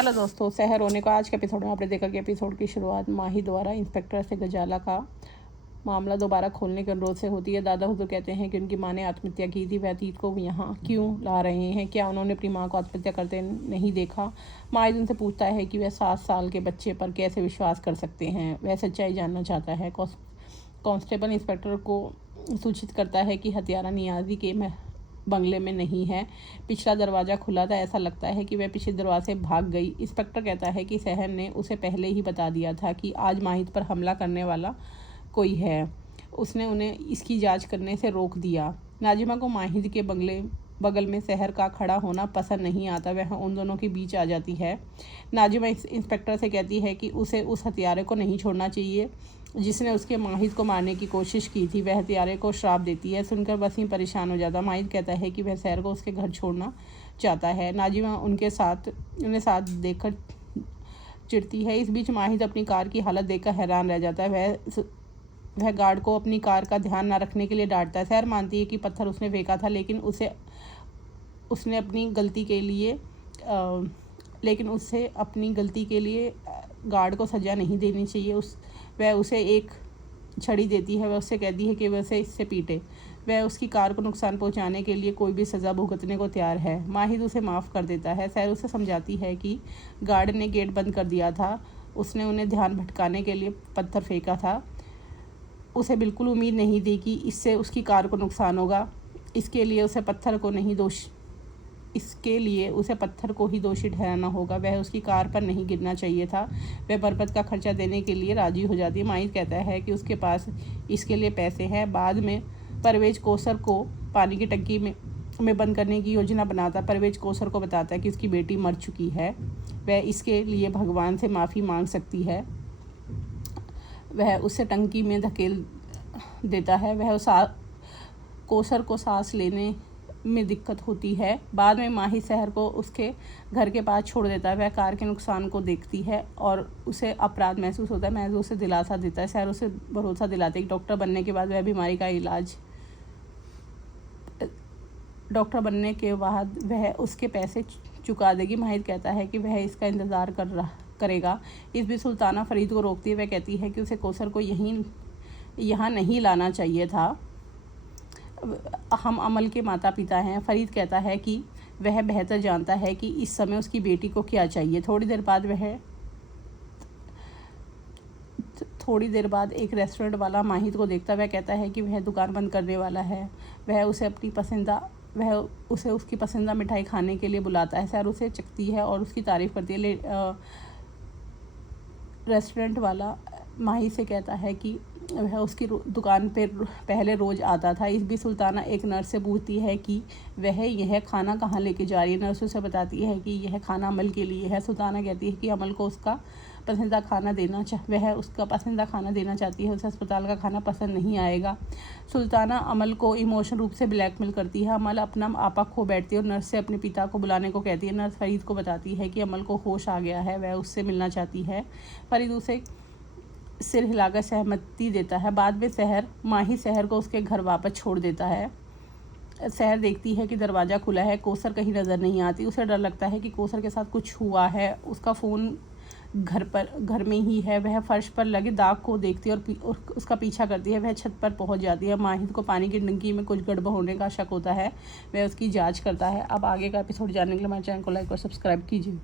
Hello दोस्तों, सहर होने को आज के एपिसोड में आपने देखा कि एपिसोड की शुरुआत माही द्वारा इंस्पेक्टर से गजाला का मामला दोबारा खोलने के अनुरोध से होती है। दादा हुजूर कहते हैं कि उनकी मां ने आत्महत्या की थी, वह अतीत को यहाँ क्यों ला रहे हैं, क्या उन्होंने अपनी मां को आत्महत्या करते नहीं देखा। माहिद उनसे पूछता है कि वह 7 साल के बच्चे पर कैसे विश्वास कर सकते हैं। वह सच्चाई जानना चाहता है। कांस्टेबल इंस्पेक्टर को सूचित करता है कि हत्यारा नियाजी के बंगले में नहीं है। पिछला दरवाज़ा खुला था, ऐसा लगता है कि वह पिछले दरवाजे भाग गई। इंस्पेक्टर कहता है कि सहर ने उसे पहले ही बता दिया था कि आज माहिद पर हमला करने वाला कोई है। उसने उन्हें इसकी जांच करने से रोक दिया। नाजिमा को माहिद के बगल में सहर का खड़ा होना पसंद नहीं आता। वह उन दोनों के बीच आ जाती है। नाजिमा इंस्पेक्टर से कहती है कि उसे उस हत्यारे को नहीं छोड़ना चाहिए जिसने उसके माहिद को मारने की कोशिश की थी। वह हत्यारे को श्राप देती है। सुनकर वसीम परेशान हो जाता। माहिद कहता है कि वह सहर को उसके घर छोड़ना चाहता है। नाजिमा उन्हें साथ देखकर चिढ़ती है। इस बीच माहिद अपनी कार की हालत देखकर हैरान रह जाता है। वह गार्ड को अपनी कार का ध्यान न रखने के लिए डांटता है। सहर मानती है कि पत्थर उसने फेंका था, लेकिन उसे अपनी गलती के लिए गार्ड को सज़ा नहीं देनी चाहिए। वह उसे एक छड़ी देती है। वह उससे कहती है कि वह उसे इससे पीटे। वह उसकी कार को नुकसान पहुंचाने के लिए कोई भी सज़ा भुगतने को तैयार है। माहिद उसे माफ़ कर देता है। सहर उसे समझाती है कि गार्ड ने गेट बंद कर दिया था, उसने उन्हें ध्यान भटकाने के लिए पत्थर फेंका था। उसे बिल्कुल उम्मीद नहीं थी कि इससे उसकी कार को नुकसान होगा। इसके लिए उसे पत्थर को ही दोषी ठहराना होगा। वह उसकी कार पर नहीं गिरना चाहिए था। वह बरकत का खर्चा देने के लिए राजी हो जाती है। माहिद कहता है कि उसके पास इसके लिए पैसे हैं। बाद में परवेज कोसर को पानी की टंकी में बंद करने की योजना बनाता। परवेज कोसर को बताता है कि उसकी बेटी मर चुकी है, वह इसके लिए भगवान से माफ़ी मांग सकती है। वह उसे टंकी में धकेल देता है। कोसर को सांस लेने में दिक्कत होती है। बाद में माही सहर को उसके घर के पास छोड़ देता है। वह कार के नुकसान को देखती है और उसे अपराध महसूस होता है। महज उसे दिलासा देता है। सहर उसे भरोसा दिलाते है कि डॉक्टर बनने के बाद वह उसके पैसे चुका देगी। माहिद कहता है कि वह इसका इंतज़ार करेगा। इस बीच सुल्ताना फरीद को रोकती है। वह कहती है कि उसे कोसर को यहाँ नहीं लाना चाहिए था। हम अमल के माता पिता हैं। फरीद कहता है कि वह बेहतर जानता है कि इस समय उसकी बेटी को क्या चाहिए। थोड़ी देर बाद एक रेस्टोरेंट वाला माहिद को देखता है। वह कहता है कि वह दुकान बंद करने वाला है। वह उसे उसकी पसंदीदा मिठाई खाने के लिए बुलाता है। सहर उसे चखती है और उसकी तारीफ़ करती है। रेस्टोरेंट वाला माहिद से कहता है कि वह उसकी दुकान पर पहले रोज़ आता था। इस बीच सुल्ताना एक नर्स से पूछती है कि वह यह खाना कहाँ लेके जा रही है। नर्स उसे बताती है कि यह खाना अमल के लिए है। सुल्ताना कहती है कि अमल को उसका पसंदीदा खाना देना चाहती है। उसे अस्पताल का खाना पसंद नहीं आएगा। सुल्ताना अमल को इमोशनल रूप से ब्लैकमेल करती है। अमल अपना आपा खो बैठती है और नर्स से अपने पिता को बुलाने को कहती है। नर्स फरीद को बताती है कि अमल को होश आ गया है, वह उससे मिलना चाहती है। फरीद उसे सिर हिलाकर सहमति देता है। बाद में माही सहर को उसके घर वापस छोड़ देता है। सहर देखती है कि दरवाज़ा खुला है। कोसर कहीं नज़र नहीं आती। उसे डर लगता है कि कोसर के साथ कुछ हुआ है। उसका फ़ोन घर में ही है। वह फर्श पर लगे दाग को देखती है और उसका पीछा करती है। वह छत पर पहुंच जाती है। माहिद को पानी की टंकी में कुछ गड़बड़ होने का शक होता है। वह उसकी जाँच करता है। अब आगे का एपिसोड जानने के लिए हमारे चैनल को लाइक और सब्सक्राइब कीजिए।